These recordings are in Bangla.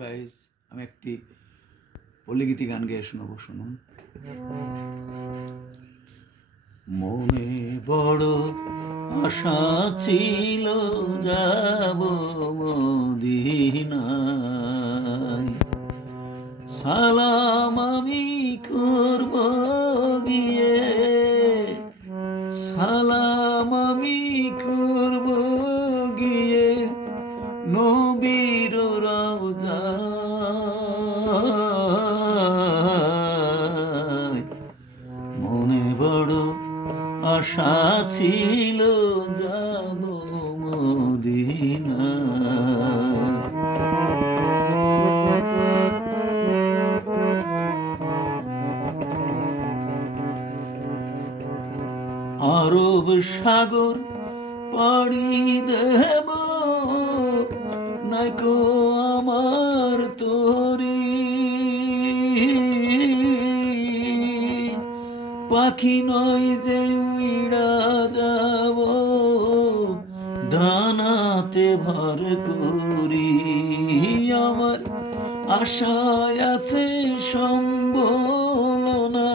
গাইস, আমি একটি পল্লীগীতি গান গেয়ে শোনাবো, শুনুন। মনে বড় আশা ছিল যাব মদিনায়, সালাম আমি করব গিয়ে, সালাম আমি করব গিয়ে নবীর রওজায়। মনে বড় আশা ছিল যাব মদিনায়। আরব সাগর পাড়ি দেব, নাইকো আমার তরি, পাখি নয় যে উড়া যাব ডানাতে ভর করি। আমার আশায় আছে সম্বল না,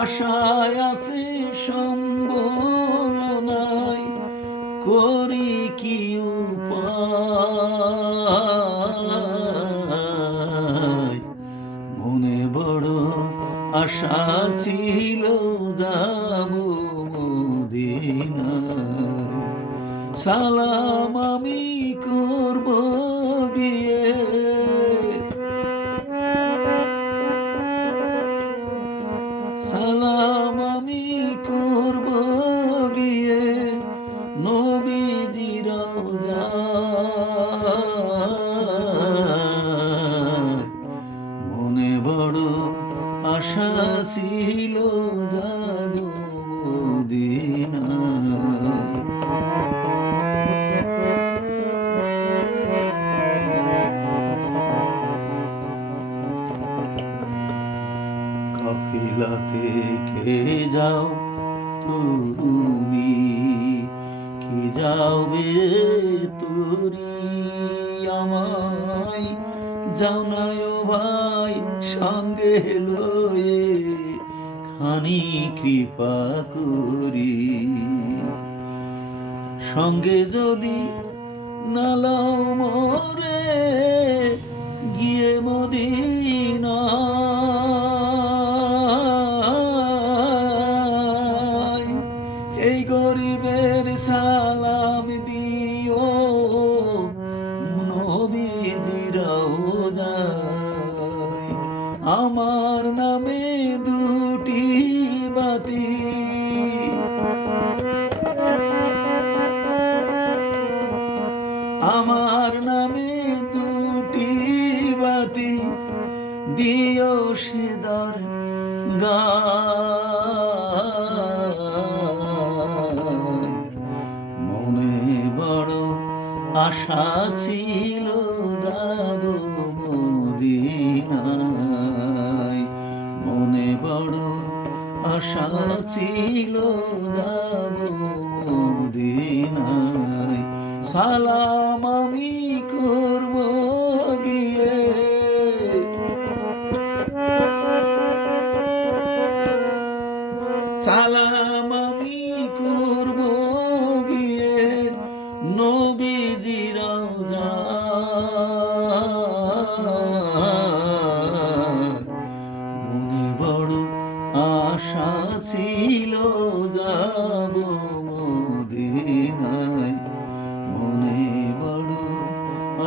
আশায় আছে সম্বল নাই, করি কি উপায়। মনে বড় আশা ছিল যাব মদিনায়, সালাম আমি করব গিয়ে, সালাম আমি করব গিয়ে নবীজির রওজায়। মনে বড় আশা ছিল যাব মদিনায়। কাফিলাতে কে যাও তুমি, কি যাবে তুরি, আমায় যাও না ও ভাই সঙ্গে লয়ে, খানি কৃপা করি। সঙ্গে যদি না লাও মোরে গিয়ে মদিনা, এই গরিবের সালাম দিও নবীজির রওজায়। আমার নামে দুটি বাতি, আমার নামে দুটি বাতি দিও সে দরগায়। মনে বড় আশা ছিল যাব মদিনায়, মনে বড় আশা ছিল যাব মদিনায়, সালাম আমি করব গিয়ে, সালাম আমি করব গিয়ে নবীজির রওজায়। মনে বড় আশা ছিল যাব মদিনায়, মনে বড়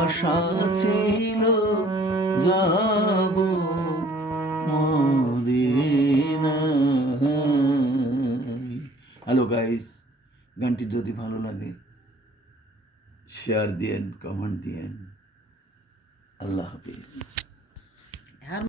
আশা ছিল যাব মদিনায়। হ্যালো গাইস, গানটি যদি ভালো লাগে শেয়ার দিয়েন, কমেন্ট দিয়েন। আল্লাহ হাফিজ।